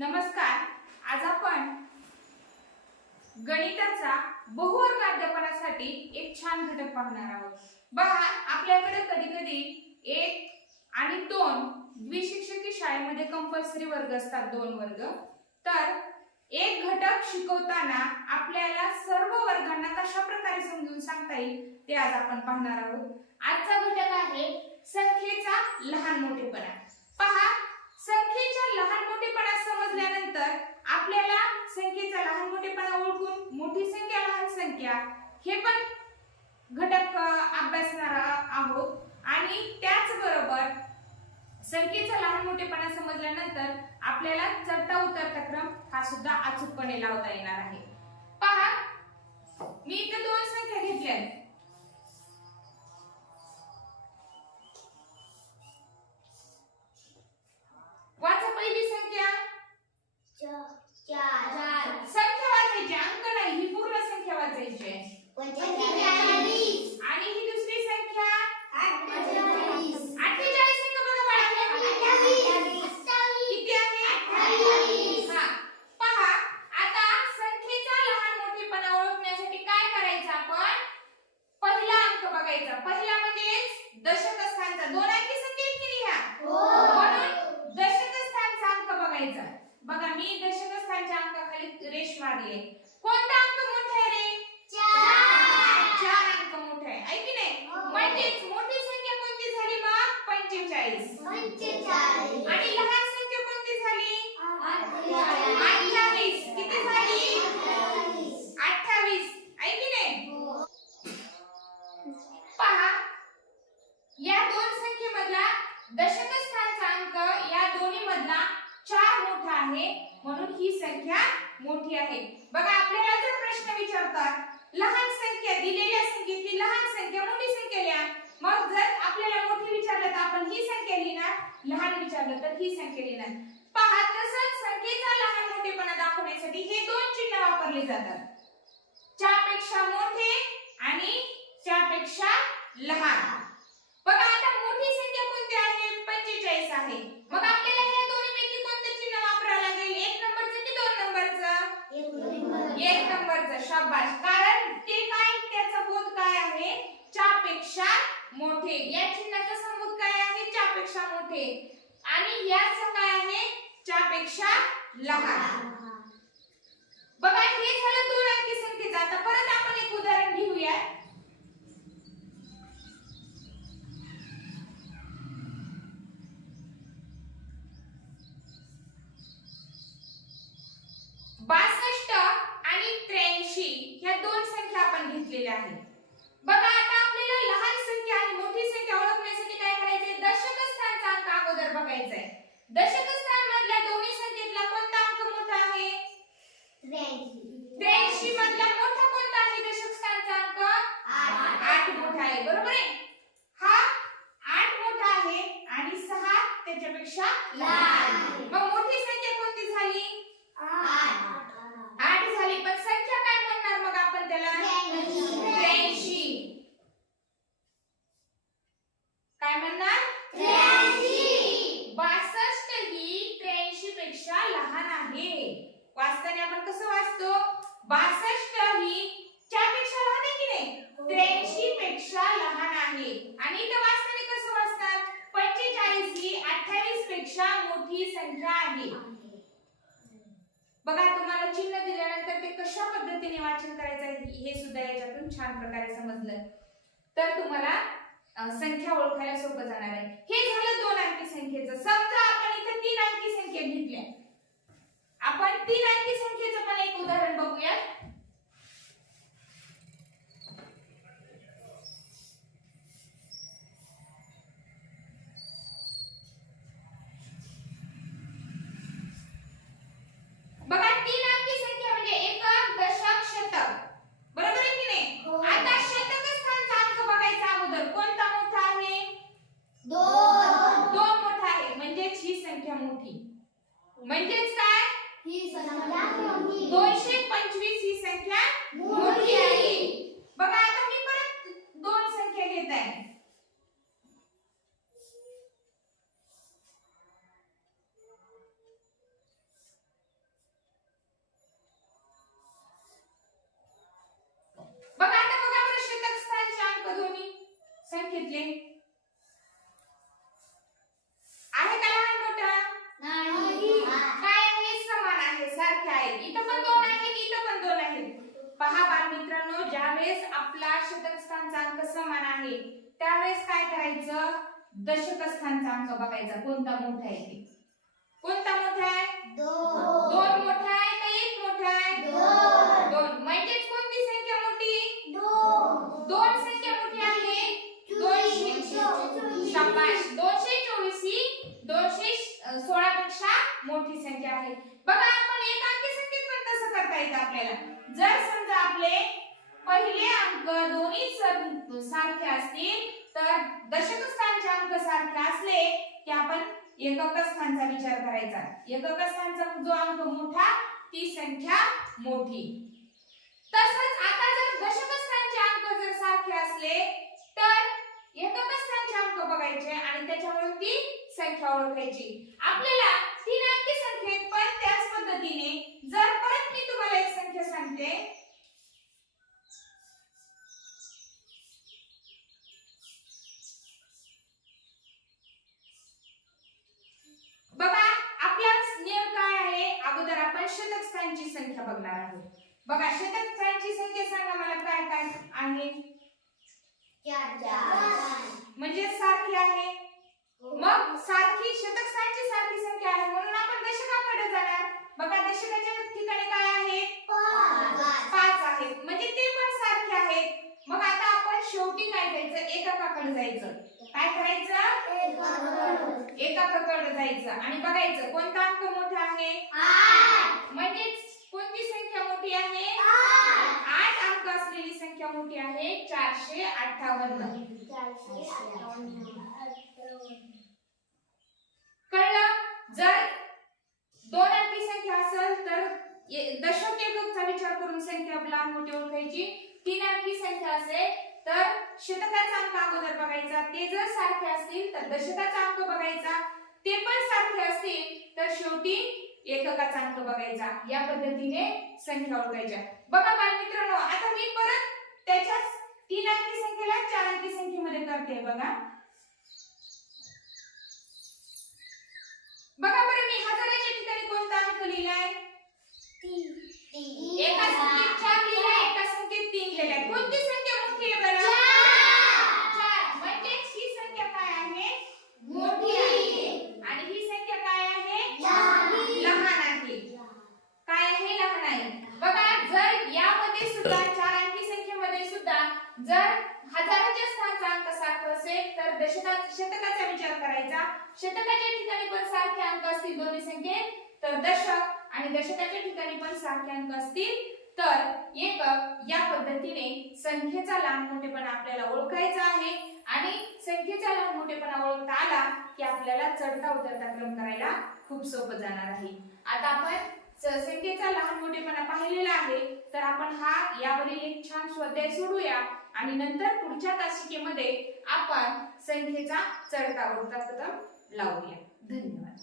नमस्कार. आज आपण गणिताचा बहुवर्गाध्यपनासाठी एक छान घटक पाहणार आहोत. बघा, आपल्याकडे कधी-कधी 1 आणि 2 द्विशिक्षकी शाळेमध्ये कंपल्सरी वर्ग असतात, 2 वर्ग. तर एक घटक शिकवताना आपल्याला सर्व वर्गांना कशा प्रकारे समजून सांगता येईल ते आज आपण पाहणार आहोत. आजचा घटक आहे संख्येचा लहान मोठेपणा. पहा, संख्येच्या लहान मोठेपणा समजल्यानंतर आपल्याला संख्येचा लहान मोठेपणा ओळखून मोठी संख्या लहान संख्या हे पण घटक अभ्यासणार आहोत. आणि त्याचबरोबर संख्येचा लहान मोठेपणा समजल्यानंतर आपल्याला चढता उतरता क्रम हा सुद्धा अचूकपणे लावता येणार आहे. पहा, मी इथे 2 संख्या घेतल्या आहेत. वाचा पहिली संख्या 4. संख्या वाचायची, अंक नाही, ही पूर्ण संख्या वाचायची आहे. 45. आणि ही दुसरी संख्या 48. 48 अंक बघा बाळा. किती आहे? 28. हां, पहा, आता संख्येचा लहान मोठेपणा ओळखण्यासाठी काय करायचं आपण? पहिला अंक बघायचा. पहिला म्हणजे दशक स्थानचा. 2 अंकी संख्या आहेत की ह्या? म्हणून दशक स्थानचा अंक बघायचा. बघा, मी दशक स्थानच्या अंकाखाली रेष मारली. कोणता अंक मोठा आहे रे? 4 अंक मोठा आहे, आहे की नाही? म्हणजेच मोठी संख्या कोणती झाली मग? 45. आणि लहान संख्या कोणती झाली? 28. किती झाली? 28, आहे की नाही? पहा, या 2 संख्येमधला दशक स्थानचा अंक या दोन्ही मधला 4 मोठा आहे, म्हणून ही संख्या मोठी आहे. बघा, आपल्याला जर प्रश्न विचारतात लहान संख्या, दिलेल्या संख्येतली लहान संख्या मोठी संख्या लिहा. मग जर आपल्याला मोठी विचारलं तर आपण ही संख्या लिहिणार, लहान विचारलं तर ही संख्या लिहिणार. पहा, तसंच संख्येचा लहान मोठेपणा दाखवण्यासाठी हे 2 चिन्ह वापरले जातात. 4 पेक्षा मोठे आणि 4 पेक्षा लहान. बघा, आता मोठी संख्या कोणती आहे? 45 आहे. मग आपल्याला या दोन्हीपैकी कोणतं चिन्ह वापरावं लागेल? 1 नंबरचं की 2 नंबरचं? 1 नंबरचं. शाबास. कारण ते काय, त्याचा बोध काय आहे? 4 पेक्षा मोठे. या चिन्हाचा संबोध काय आहे? 4 पेक्षा मोठे. आणि याचं काय आहे? 4 पेक्षा लहान. बघा, हे झालं 2 अंकी संख्येचं. आता परत आपण एक उदाहरण घेऊया. आणि 83 ह्या 2 संख्या आपण घेतलेल्या आहेत. बघा, आता आपल्याला लहान संख्या आणि मोठी संख्या ओळखण्यासाठी काय करायचंय? दशक स्थानचा अंक अगोदर बघायचा आहे. दशक स्थान मधल्या दोन्ही संख्येतला कोणता अंक मोठा आहे? 83 मधला मोठा कोणता आहे? दशक स्थानचा अंक 8 मोठा आहे. बरोबर आहे? हा 8 मोठा आहे आणि 6 त्याच्यापेक्षा लहान आहे. मग मोठी संख्या कोणती झाली? 8 झाली. पण संख्या काय म्हणणार मग आपण त्याला? 83. काय म्हणणार? 83. 62 ही 83 पेक्षा लहान आहे. वाचताना आपण कसं वाचतो? 62 ही 4 पेक्षा लहान आहे की नाही? 83 पेक्षा लहान आहे. आणि इथे वाचताना कसं वाचणार? 45 ही 28 पेक्षा मोठी संख्या आहे. बघा, तुम्हाला चिन्ह दिल्यानंतर ते कशा पद्धतीने वाचन करायचं हे सुद्धा याच्यातून छान प्रकारे समजलं तर तुम्हाला संख्या ओळखायला सोपं जाणार आहे. हे झालं 2 अंकी संख्येचं. समजा आपण इथे 3 अंकी संख्या घेतल्या. आपण 3 अंकी संख्येचं पण एक उदाहरण बघूया. बघा, 3 अंकी संख्या म्हणजे एकक, दशक, शतक. बरोबर आहे की नाही? आता शतक स्थानचा अंक बघायचा अगोदर. कोणता मोठा आहे? 2 मोठा आहे. म्हणजेच ही संख्या मोठी. म्हणजेच काय? ही संख्या मोठी. 225 ही संख्या मोठी आहे. बघा, आता मी परत 2 संख्या घेत आहे. ज्यावेळेस आपला शतक स्थानचा अंक समान आहे त्यावेळेस काय करायचं, दशक स्थानचा अंक बघायचा कोणता मोठा आहे ते. कोणता मोठा आहे? 2 मोठा आहे का 1 मोठा आहे? 2. म्हणजेच कोणती संख्या मोठी? 2 संख्या मोठी आहे. 224. शाबाश. 224 ही 216 पेक्षा मोठी संख्या आहे. बघा आपण एकांकी संख्येत पण तसं करता येतं आपल्याला. जर समजा आपले पहिले अंक दोन्ही सारखे असतील तर दशक स्थानचे अंक सारखे असले की आपण एकक स्थानचा विचार करायचा. एकक स्थानचा जो अंक मोठा ती संख्या मोठी. तसंच आता जर दशक स्थानचे अंक जर सारखे असले तर एकक स्थानचे अंक बघायचे आणि त्याच्यावरून ती संख्या ओळखायची. आपल्याला 3 अंकी संख्येत पण त्याच पद्धतीने जर परत मी तुम्हाला एक संख्या सांगते. बघा आपला नियम काय आहे, अगोदर आपण शतक स्थानची संख्या बघणार आहोत. बघा शतक स्थानची संख्या सांगा मला काय काय आहे. 4 म्हणजे सारखी आहे. मग सारखी शतक स्थानची सारखी संख्या आहे म्हणून आपण दशकाकडे जाणार. बघा दशकाच्या ठिकाणी काय आहे? 5 आहेत म्हणजे ते पण सारखे आहेत. मग आता आपण शेवटी काय करायचं, एककाकडे जायचं. काय करायचं? एककाकडे जायचं आणि बघायचं कोणता अंक मोठा आहे? 8. म्हणजे कोणती संख्या मोठी आहे? 8 अंक असलेली संख्या मोठी आहे. 458. कळलं? जर 2 अंकी संख्या असेल तर दशक एककचा विचार करून संख्या लहान मोठी ओळखायची. 3 अंकी संख्या असेल तर शतकाचा अंक अगोदर बघायचा. ते जर सारखे असतील तर दशकाचा अंक बघायचा. ते पण सारखे असतील तर शेवटी एककाचा अंक बघायचा. या पद्धतीने संख्या ओळखायच्या. बघा बालमित्रांनो आता मी परत त्याच्याच 3 अंकी संख्येला 4 अंकी संख्येमध्ये करते. बघा बघा बरं मी हजाराच्या ठिकाणी कोणता अंक लिहिलाय? 3. एका संख्येत 4 लिहिलाय, एका संख्येत 3 लिहिलाय. कोणती संख्या मोठी आहे बरं? 4. म्हणजे ही संख्या काय आहे? मोठी आहे. आणि ही संख्या काय आहे? लहान आहे. काय आहे? लहान आहे. बघा जर यामध्ये सुद्धा 4 अंकी संख्येमध्ये सुद्धा जर हजाराच्या स्थानचा अंक सारखा असेल तर शतकाचा विचार करायचा. शतकाच्या ठिकाणी पण सारखे अंक असतील दोन्ही संख्येत तर दशक आणि दशकाच्या ठिकाणी पण सारखे अंक असतील तर एकक. या पद्धतीने संख्येचा लहान मोठेपणा आपल्याला ओळखायचा आहे आणि संख्येचा लहान मोठेपणा ओळखता आला की आपल्याला चढता उतरता क्रम करायला खूप सोपं जाणार आहे. आता आपण संख्येचा लहान मोठेपणा पाहिलेला आहे तर आपण हा यावरील एक छान स्वाध्याय सोडूया आणि नंतर पुढच्या तासिकेमध्ये आपण संख्येचा चढता उतरता क्रम लावूया. धन्यवाद.